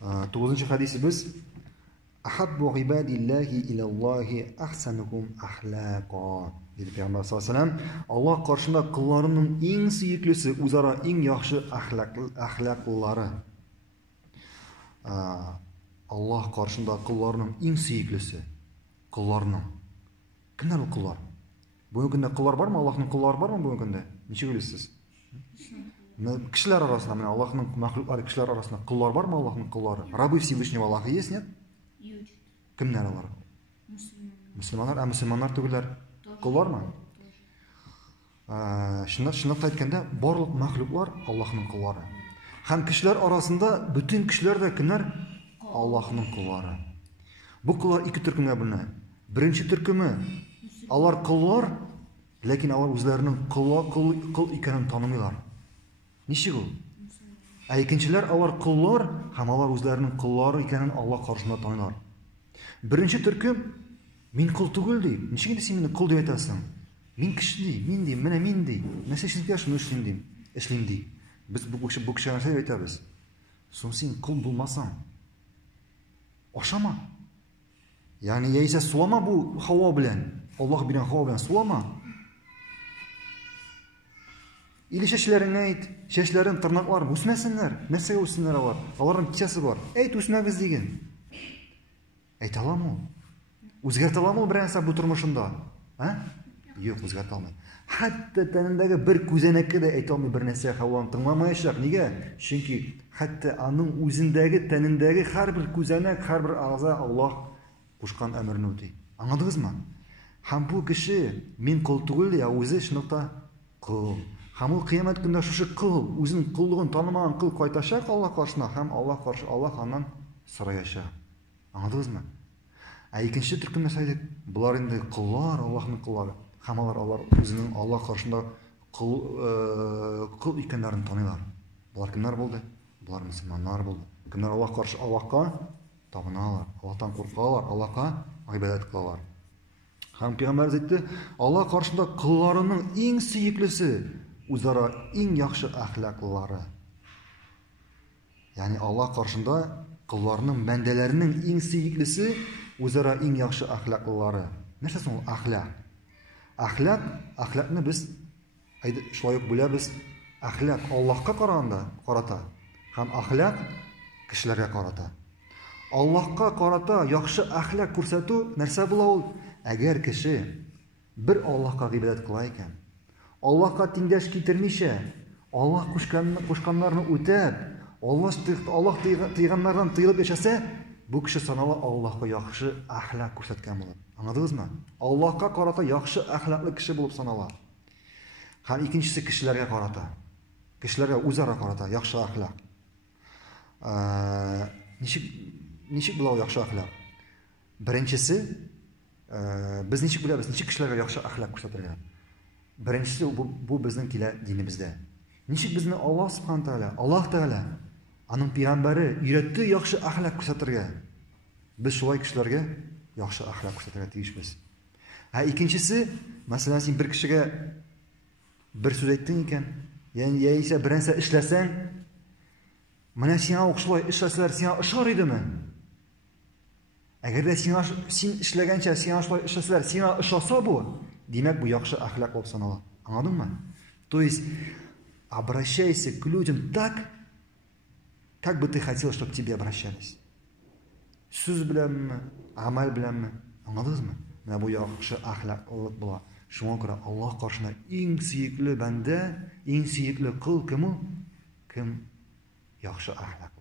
9-нчы хадисыбыз: "Ахаббу ибадиллахи илаллахи ахсанухум ахлаqa" диде Пәйгамбер саллаллаху алейхи ва саллям. Аллаһ каршында кылларының иң сөеклесе, үзара иң яхшы ахлаклылары. Аллаһ каршында кылларның иң сөеклесе, кылларның. Кемнәр ул кыллар? Бүгенге көндә кыллар бармы? Аллаһның кыллары бармы бүгенге көндә? Ничек уйлыйсыз? Кешеләр арасында, менә Аллаһның мәхлуклары, кешеләр арасында кыллар бармы Аллаһның кыллары? Рабы Всевышнего Аллаһа есть, нет? Кемнәр алар? Мөселманнар, мөселманнар түгелләр. Кыллармы? Шундый әйткәндә, барлык мәхлуклар Аллаһның кыллары. Һәм кешеләр арасында бүтән кешеләр дә кемнәр? Аллаһның кыллары. Бу кыллар ике төркемгә бүленә. Беренче төркеме алар кыллар, ләкин алар үзләренең кыл икәнен танымыйлар. Ничек ул? Икенчеләр алар кыллар, һәм алар үзләренең кыллары икәнен Аллаһ каршында таныйлар. Беренче төркем мин кыл түгел ди. Ничек инде син мине кыл дип әйтәсең? Мин кеше ди, мин ди, менә мин ди. Нәрсә өчен шуны эшлим ди? Эшлим ди. Без бу кешегә нәрсә әйтәбез? Соң син кыл булмасаң, ашама. Yani яисә сулама бу Хава белән. Аллаһ биргән Хава белән сулама. Или чәчләреңә әйт, чәчләрен, тырнакларын үсмәсеннәр. Нәрсәгә үссеннәр алар? Аларның кичәсе бар. Әйт, үсмәгез диген. Әйт аламы? Үзгәртә аламы берәрсә бу тормышында? Юк, үзгәртә алмый. Хәтта тәнендәге бер күзәнәккә дә әйтә алмый бер нәрсә Хаваны тыңламаячак. Нигә? Чөнки хәтта аның үзендәге, тәнендәге һәрбер күзәнәк, һәрбер агъза Аллаһ кушкан әмерне үти. Аңладыгызмы? Һәм бу кеше мин кыл түгел, я үзе шуныкта кыл. Һәм ул кыямәт көндә шушы кыл, үзенең кыллыгын танымаган кыл кайтачак Аллаһ каршына, һәм Аллаһ каршы Аллаһ аннан сораячак. Аңладыгызмы? Икенче төркем нәрсә дип, булар инде кыллар, Аллаһның кыллары. Һәм алар үзенең Аллаһ каршында кыл икәннәрен таныйлар. Булар кемнәр булды? Булар мөселманнар булды. Кемнәр Аллаһ каршы Аллаһка табыналар, Аллаһтан куркалар, Аллаһка гыйбадат кылалар. Һәм Пәйгамбер әйтте, Аллаһ каршында кылларының иң сөеклесе, үзара иң яхшы әхлаклылары. Ягъни Аллаһ каршында кылларның, бәндәләренең иң сөеклесе, үзара иң яхшы әхлаклылары. Нәрсә соң ул әхлак? Әхлакны без шулай ук бүләбез. Әхлак Аллаһка карата, һәм әхлак кешеләргә карата. Аллаһка карата яхшы әхлак күрсәтү нәрсә була ул? Әгәр кеше бер Аллаһка гыйбадат кыла икән, Аллаһка тиңдәш китермичә, Аллаһ кушканнарны үтәп, Аллаһ тыйганнардан тыелып яшәсә, бу кеше санала Аллаһка яхшы әхлак күрсәткән булыр. Аңладыгызмы? Аллаһка карата яхшы әхлаклы кеше булып санала. Һәм икенчесе кешеләргә карата. Кешеләргә үзара карата яхшы әхлак. Ничек була яхшы әхлак? Беренчесе, без ничек беләбез, ничек кешеләргә яхшы әхлак күрсәтергә? Беренчесе бу безнең килә динебездә. Ничек безне Аллаһ Субхану Тәгалә, Аллаһ Тәгалә аның пәйгамбәре өйрәтте яхшы әхлак күрсәтергә. Без шулай кешеләргә яхшы әхлак күрсәтергә тиешбез. Икенчесе, мәсәлән, син бер кешегә бер сүз әйттең икән, яисә бернәрсә эшләсәң, менә сиңа ук шулай эшләсәләр, сиңа ошар идеме? Әгәр дә син эшләгәнчә сиңа шулай эшләсәләр, сиңа ошаса бу, димәк бу яхшы әхлак булып санала. Аңладыңмы? То есть обращайся к людям так, как бы ты хотел, чтобы к тебе обращались. Сүз беләнме, амал беләнме? Аңладыңызмы? Менә бу яхшы әхлаклылык була. Шуңа күрә Аллаһ каршына иң сөекле бәндә, иң сөекле кыл кем ул? Кем яхшы әхлак